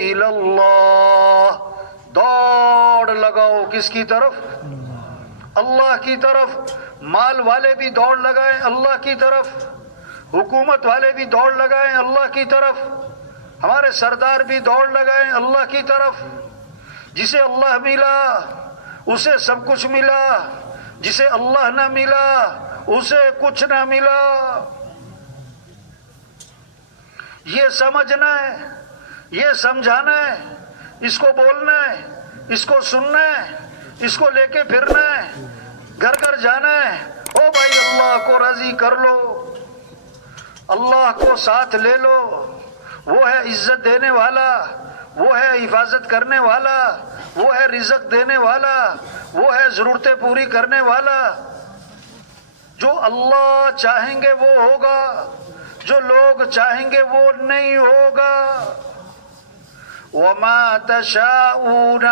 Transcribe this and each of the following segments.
الی اللہ، دوڑ لگاؤ کس کی طرف؟ اللہ کی طرف۔ مال والے بھی دوڑ لگائیں اللہ کی طرف، حکومت والے بھی دوڑ لگائیں اللہ کی طرف، ہمارے سردار بھی دوڑ لگائیں اللہ کی طرف۔ جسے اللہ ملا اسے سب کچھ ملا، جسے اللہ نہ ملا اسے کچھ نہ ملا۔ یہ سمجھنا ہے، یہ سمجھانا ہے، اس کو بولنا ہے، اس کو سننا ہے، اس کو لے کے پھرنا ہے، گھر گھر جانا ہے۔ او بھائی اللہ کو راضی کر لو، اللہ کو ساتھ لے لو، وہ ہے عزت دینے والا، وہ ہے حفاظت کرنے والا، وہ ہے رزق دینے والا، وہ ہے ضرورتیں پوری کرنے والا۔ جو اللہ چاہیں گے وہ ہوگا، جو لوگ چاہیں گے وہ نہیں ہوگا۔ وَمَا تَشَاءُونَ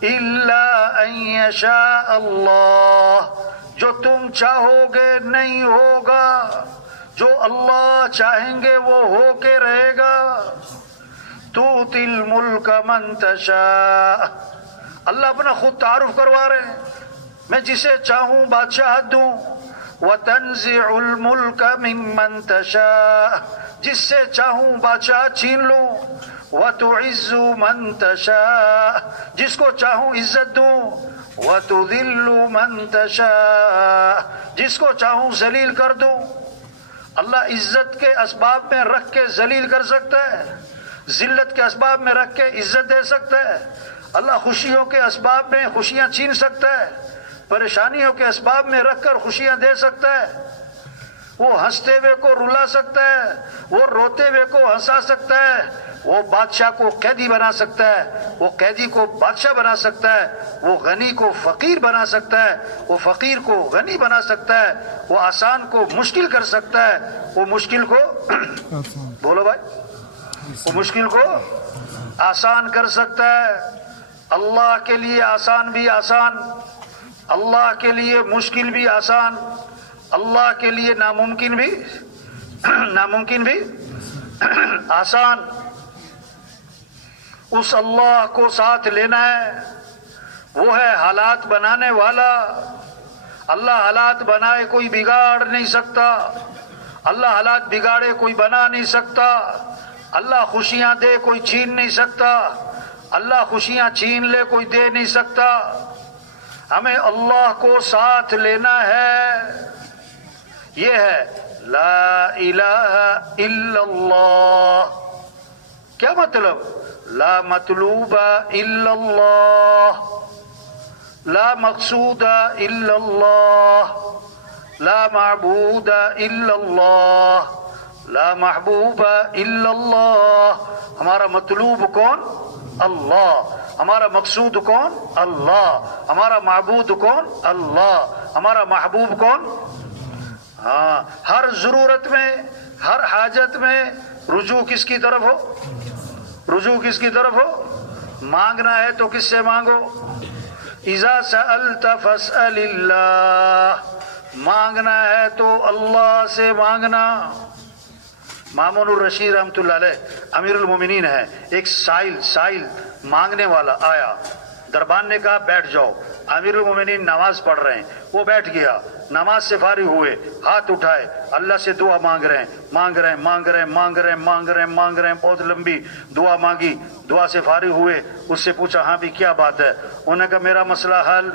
إِلَّا أَن يَشَاءَ اللَّهُ، جو تم چاہو گے نہیں ہوگا، جو اللہ چاہیں گے وہ ہو کے رہے گا۔ تُؤْتِي الْمُلْكَ مَن تَشَاءُ، اللہ اپنا خود تعارف کروا رہے ہیں، میں جسے چاہوں بادشاہت دوں۔ وَتَنزِعُ الْمُلْكَ مِمَّن تَشَاءُ، جس سے چاہوں بادشاہت چھین لوں۔ وَتُعِزُّ مَن تَشَاءُ، جس کو چاہوں عزت دوں۔ وَتُذِلُّ مَن تَشَاءُ، جس کو چاہوں ذلیل کر دوں۔ اللہ عزت کے اسباب میں رکھ کے ذلیل کر سکتا ہے، ذلت کے اسباب میں رکھ کے عزت دے سکتا ہے۔ اللہ خوشیوں کے اسباب میں خوشیاں چھین سکتا ہے، پریشانیوں کے اسباب میں رکھ کر خوشیاں دے سکتا ہے۔ وہ ہنستے ہوئے کو رلا سکتا ہے، وہ روتے ہوئے کو ہنسا سکتا ہے، وہ بادشاہ کو قیدی بنا سکتا ہے، وہ قیدی کو بادشاہ بنا سکتا ہے، وہ غنی کو فقیر بنا سکتا ہے، وہ فقیر کو غنی بنا سکتا ہے، وہ آسان کو مشکل کر سکتا ہے، وہ مشکل کو بولو بھائی، وہ مشکل کو آسان کر سکتا ہے۔ اللہ کے لیے آسان بھی آسان، اللہ کے لیے مشکل بھی آسان، اللہ کے لیے ناممکن بھی آسان۔ اس اللہ کو ساتھ لینا ہے، وہ ہے حالات بنانے والا۔ اللہ حالات بنائے کوئی بگاڑ نہیں سکتا، اللہ حالات بگاڑے کوئی بنا نہیں سکتا، اللہ خوشیاں دے کوئی چھین نہیں سکتا، اللہ خوشیاں چھین لے کوئی دے نہیں سکتا۔ ہمیں اللہ کو ساتھ لینا ہے، یہ ہے لا الہ الا اللہ۔ کیا مطلب؟ لا مطلوب الا اللہ، لا مقصود الا اللہ، لا معبود الا اللہ، لا محبوب الا اللہ۔ ہمارا مطلوب کون؟ اللہ۔ ہمارا مقصود کون؟ اللہ۔ ہمارا معبود کون؟ اللہ۔ ہمارا محبوب کون؟ ہاں، ہر ضرورت میں، ہر حاجت میں رجوع کس کی طرف ہو؟ رجوع کس کی طرف ہو؟ مانگنا ہے تو کس سے مانگو؟ اذا سألت فاسأل اللہ، مانگنا ہے تو اللہ سے مانگنا۔ مامون الرشید رحمۃ اللہ علیہ امیر المومنین ہے، ایک سائل مانگنے والا آیا، دربان نے کہا بیٹھ جاؤ۔ امیر المومنین نماز پڑھ رہے ہیں، وہ بیٹھ گیا، نماز سے فارغ ہوئے، ہاتھ اٹھائے، اللہ سے دعا مانگ رہے ہیں، بہت لمبی دعا مانگی، دعا سے فارغ ہوئے، اس سے پوچھا ہاں بھی کیا بات ہے؟ انہوں نے کہا میرا مسئلہ حل،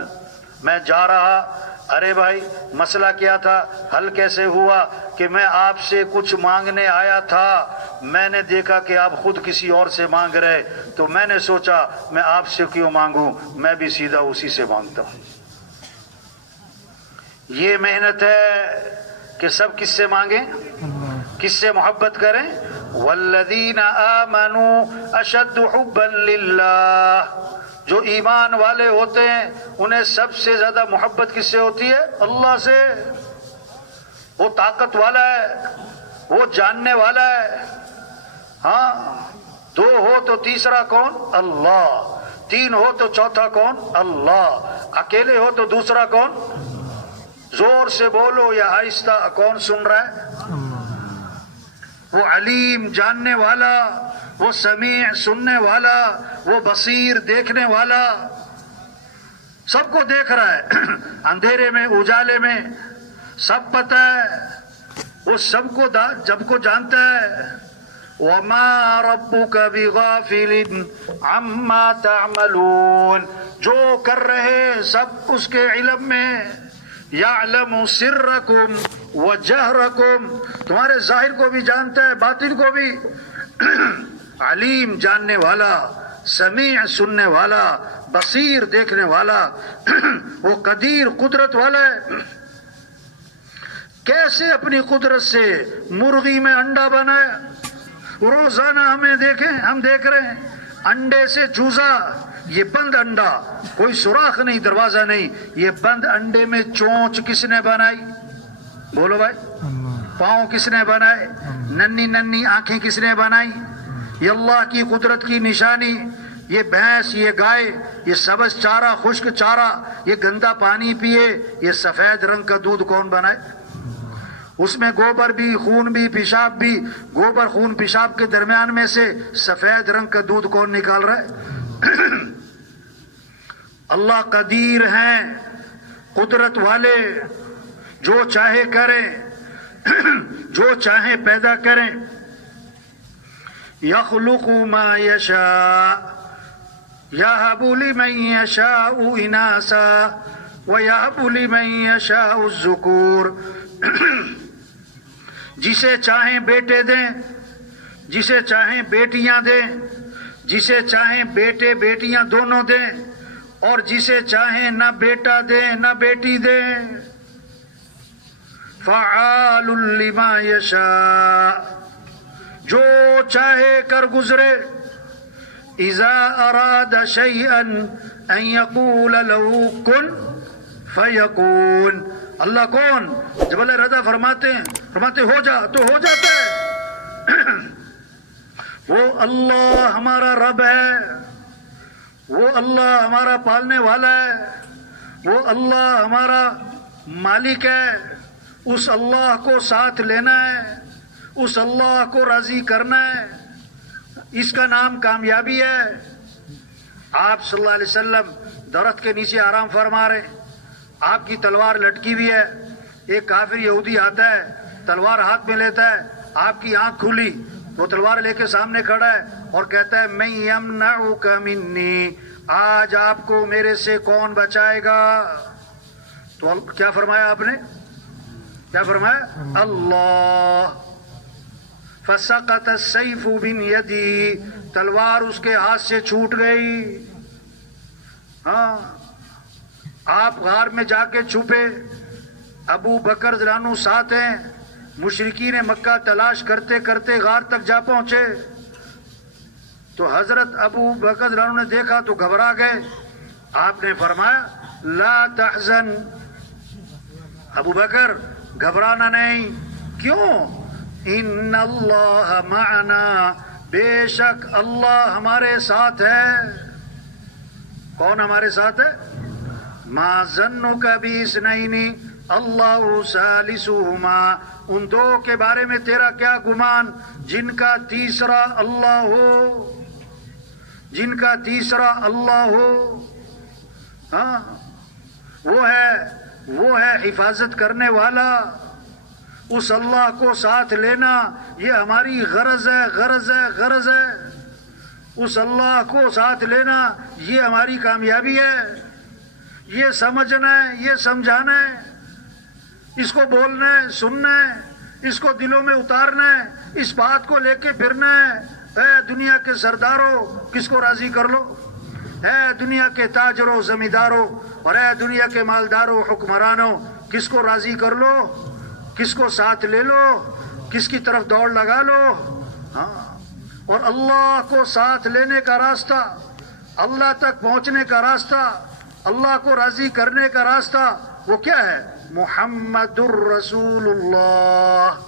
میں جا رہا۔ ارے بھائی مسئلہ کیا تھا؟ حل کیسے ہوا کہ میں آپ سے کچھ مانگنے آیا تھا، میں نے دیکھا کہ آپ خود کسی اور سے مانگ رہے، تو میں نے سوچا میں آپ سے کیوں مانگوں، میں بھی سیدھا اسی سے مانگتا ہوں۔ یہ محنت ہے کہ سب کس سے مانگیں، کس سے محبت کریں؟ والذین آمنوا اشد حبا للہ، جو ایمان والے ہوتے ہیں انہیں سب سے زیادہ محبت کس سے ہوتی ہے؟ اللہ سے۔ وہ طاقت والا ہے، وہ جاننے والا ہے۔ ہاں، دو ہو تو تیسرا کون؟ اللہ۔ تین ہو تو چوتھا کون؟ اللہ۔ اکیلے ہو تو دوسرا کون؟ زور سے بولو یا آہستہ، کون سن رہا ہے؟ وہ علیم، جاننے والا، وہ سمیع سننے والا، وہ بصیر دیکھنے والا، سب کو دیکھ رہا ہے، اندھیرے میں اجالے میں سب پتہ ہے، وہ سب کو جانتا ہے۔ وَمَا رَبُّكَ بِغَافِلٍ عَمَّا تَعْمَلُونَ، جو کر رہے سب اس کے علم میں۔ يَعْلَمُ سِرَّكُمْ وَجَهْرَكُمْ، تمہارے ظاہر کو بھی جانتا ہے، باطن کو بھی۔ علیم جاننے والا، سمیع سننے والا، بصیر دیکھنے والا، وہ قدیر قدرت والا ہے۔ کیسے اپنی قدرت سے مرغی میں انڈا بنایا، روزانہ ہم دیکھ رہے ہیں، انڈے سے چوزا، یہ بند انڈا، کوئی سوراخ نہیں، دروازہ نہیں، یہ بند انڈے میں چونچ کس نے بنائی؟ بولو بھائی، پاؤں کس نے بنائے؟ ننی ننی آنکھیں کس نے بنائی؟ یہ اللہ کی قدرت کی نشانی۔ یہ بھینس، یہ گائے، یہ سبز چارہ، خشک چارہ، یہ گندا پانی پیے، یہ سفید رنگ کا دودھ کون بنائے؟ اس میں گوبر بھی، خون بھی، پیشاب بھی، گوبر خون پیشاب کے درمیان میں سے سفید رنگ کا دودھ کون نکال رہا ہے؟ اللہ قدیر ہیں، قدرت والے، جو چاہے کریں، جو چاہے پیدا کریں۔ یخلق ما یشاء یہب لمن یشاء اناسا ویہب لمن یشاء الذکور، جسے چاہیں بیٹے دیں، جسے چاہیں بیٹیاں دیں، جسے چاہیں بیٹے بیٹیاں دونوں دیں، اور جسے چاہیں نہ بیٹا دیں نہ بیٹی دیں۔ فعال لما یشاء، جو چاہے کر گزرے۔ اذا اراد شیئا ان یقول له کن فیکون، اللہ کون؟ جب اللہ رضا فرماتے ہو جا تو ہو جاتا ہے۔ وہ اللہ ہمارا رب ہے، وہ اللہ ہمارا پالنے والا ہے، وہ اللہ ہمارا مالک ہے۔ اس اللہ کو ساتھ لینا ہے، اس اللہ کو راضی کرنا ہے، اس کا نام کامیابی ہے۔ آپ صلی اللہ علیہ وسلم درخت کے نیچے آرام فرما رہے ہیں، آپ کی تلوار لٹکی ہوئی ہے، ایک کافر یہودی آتا ہے، تلوار ہاتھ میں لیتا ہے، آپ کی آنکھ کھلی، وہ تلوار لے کے سامنے کھڑا ہے اور کہتا ہے میں یمنعک منی، آج آپ کو میرے سے کون بچائے گا؟ تو کیا فرمایا آپ نے؟ کیا فرمایا؟ اللہ۔ فسقط السیف من یدی، تلوار اس کے ہاتھ سے چھوٹ گئی۔ ہاں، آپ غار میں جا کے چھپے، ابو بکر رضی اللہ عنہ ساتھ ہیں، مشرکین مکہ تلاش کرتے کرتے غار تک جا پہنچے، تو حضرت ابو بکر رضی اللہ عنہ نے دیکھا تو گھبرا گئے۔ آپ نے فرمایا لا تحزن، ابو بکر گھبرانا نہیں۔ کیوں؟ ان اللہ معنا، بے شک اللہ ہمارے ساتھ ہے۔ کون ہمارے ساتھ ہے؟ ما ظنک باثنین اللہ ثالثہما، ان دو کے بارے میں تیرا کیا گمان جن کا تیسرا اللہ ہو، جن کا تیسرا اللہ ہو۔ ہاں، وہ ہے حفاظت کرنے والا۔ اس اللہ کو ساتھ لینا یہ ہماری غرض ہے۔ اس اللہ کو ساتھ لینا یہ ہماری کامیابی ہے۔ یہ سمجھنا ہے، یہ سمجھانا ہے، اس کو بولنا ہے، سننا ہے، اس کو دلوں میں اتارنا ہے، اس بات کو لے کے پھرنا ہے۔ اے دنیا کے سرداروں، کس کو راضی کر لو؟ اے دنیا کے تاجروں، زمینداروں، اور اے دنیا کے مالداروں، حکمرانوں، کس کو راضی کر لو؟ کس کو ساتھ لے لو؟ کس کی طرف دوڑ لگا لو؟ ہاں، اور اللہ کو ساتھ لینے کا راستہ، اللہ تک پہنچنے کا راستہ، اللہ کو راضی کرنے کا راستہ وہ کیا ہے؟ محمد الرسول اللہ،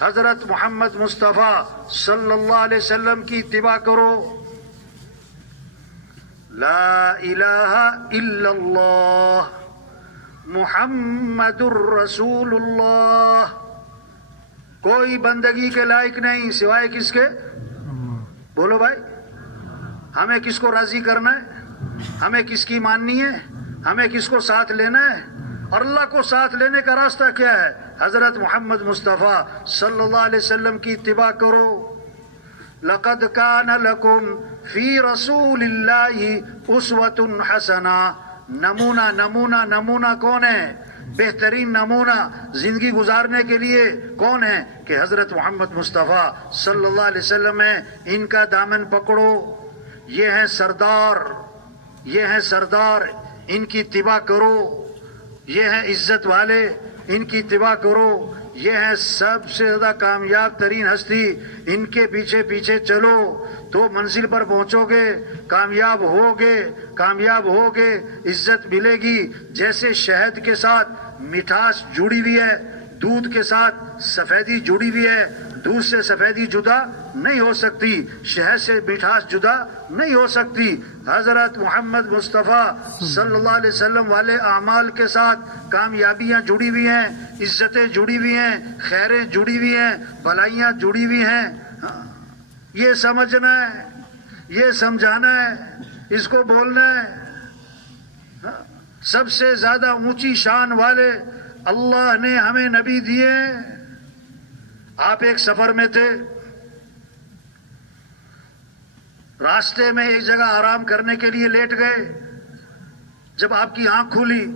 حضرت محمد مصطفیٰ صلی اللہ علیہ وسلم کی اتباع کرو۔ لا الہ الا اللہ محمد الرسول اللہ، کوئی بندگی کے لائق نہیں سوائے کس کے؟ بولو بھائی، ہمیں کس کو راضی کرنا ہے؟ ہمیں کس کی ماننی ہے؟ ہمیں کس کو ساتھ لینا ہے؟ اور اللہ کو ساتھ لینے کا راستہ کیا ہے؟ حضرت محمد مصطفیٰ صلی اللہ علیہ وسلم کی اتباع کرو۔ لقد کان لکم فی رسول اللہ اسوۃ حسنہ۔ نمونہ کون ہے؟ بہترین نمونہ زندگی گزارنے کے لیے کون ہے؟ کہ حضرت محمد مصطفیٰ صلی اللہ علیہ وسلم ہے۔ ان کا دامن پکڑو، یہ ہیں سردار، ان کی اتباع کرو۔ یہ ہیں عزت والے، ان کی اتباع کرو۔ یہ ہیں سب سے زیادہ کامیاب ترین ہستی، ان کے پیچھے پیچھے چلو تو منزل پر پہنچو گے، کامیاب ہوگے، عزت ملے گی۔ جیسے شہد کے ساتھ مٹھاس جڑی ہوئی ہے، دودھ کے ساتھ سفیدی جڑی ہوئی ہے، دودھ سے سفیدی جدا نہیں ہو سکتی، شہد سے مٹھاس جدا نہیں ہو سکتی۔ حضرت محمد مصطفیٰ صلی اللہ علیہ وسلم والے اعمال کے ساتھ کامیابیاں جڑی ہوئی ہیں، عزتیں جڑی ہوئی ہیں، خیریں جڑی ہوئی ہیں، بھلائیاں جڑی ہوئی ہیں۔ یہ سمجھنا ہے، یہ سمجھانا ہے، اس کو بولنا ہے۔ سب سے زیادہ اونچی شان والے اللہ نے ہمیں نبی دیے۔ آپ ایک سفر میں تھے، راستے میں ایک جگہ آرام کرنے کے لیے لیٹ گئے۔ جب آپ کی آنکھ کھلی،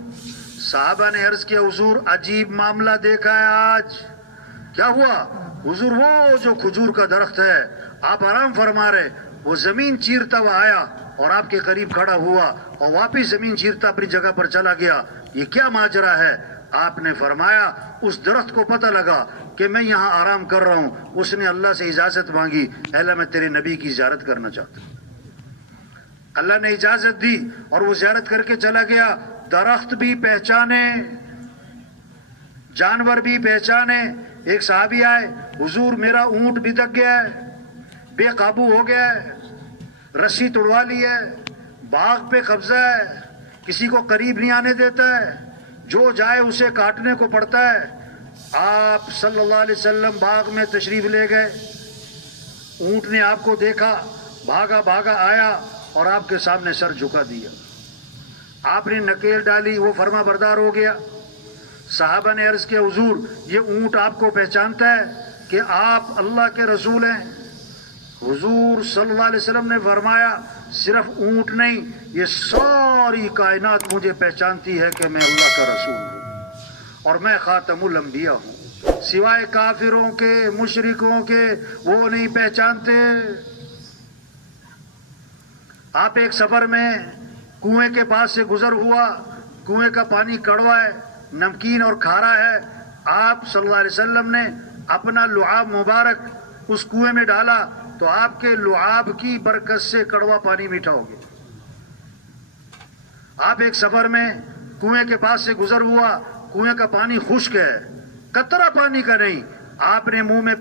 صحابہ نے عرض کیا حضور عجیب معاملہ دیکھا ہے آج۔ کیا ہوا؟ حضور وہ جو کھجور کا درخت ہے، آپ آرام فرما رہے، وہ زمین چیرتا ہوا آیا اور آپ کے قریب کھڑا ہوا اور واپس زمین چیرتا اپنی جگہ پر چلا گیا۔ یہ کیا ماجرا ہے؟ آپ نے فرمایا اس درخت کو پتہ لگا کہ میں یہاں آرام کر رہا ہوں، اس نے اللہ سے اجازت مانگی، اے اللہ میں تیرے نبی کی زیارت کرنا چاہتا ہوں۔ اللہ نے اجازت دی اور وہ زیارت کر کے چلا گیا۔ درخت بھی پہچانے، جانور بھی پہچانے۔ ایک صحابی آئے، حضور میرا اونٹ بھٹک گیا ہے، بے قابو ہو گیا ہے، رسی توڑوا لی ہے، باغ پہ قبضہ ہے، کسی کو قریب نہیں آنے دیتا ہے، جو جائے اسے کاٹنے کو پڑتا ہے۔ آپ صلی اللہ علیہ وسلم باغ میں تشریف لے گئے، اونٹ نے آپ کو دیکھا، بھاگا آیا اور آپ کے سامنے سر جھکا دیا۔ آپ نے نکیل ڈالی، وہ فرما بردار ہو گیا۔ صحابہ نے عرض کیا حضور یہ اونٹ آپ کو پہچانتا ہے کہ آپ اللہ کے رسول ہیں؟ حضور صلی اللہ علیہ وسلم نے فرمایا صرف اونٹ نہیں، یہ ساری کائنات مجھے پہچانتی ہے کہ میں اللہ کا رسول ہوں اور میں خاتم الانبیاء ہوں، سوائے کافروں کے، مشرکوں کے، وہ نہیں پہچانتے۔ آپ ایک سفر میں کنویں کے پاس سے گزر ہوا، کنویں کا پانی کڑوا ہے، نمکین اور کھارا ہے۔ آپ صلی اللہ علیہ وسلم نے اپنا لعاب مبارک اس کنویں میں ڈالا تو آپ کے لعاب کی برکت سے کڑوا پانی میٹھا ہو گیا۔ آپ ایک سفر میں کنویں کے پاس سے گزر ہوا، کنویں کا پانی خشک ہے، قطرہ پانی کا نہیں، آپ نے منہ میں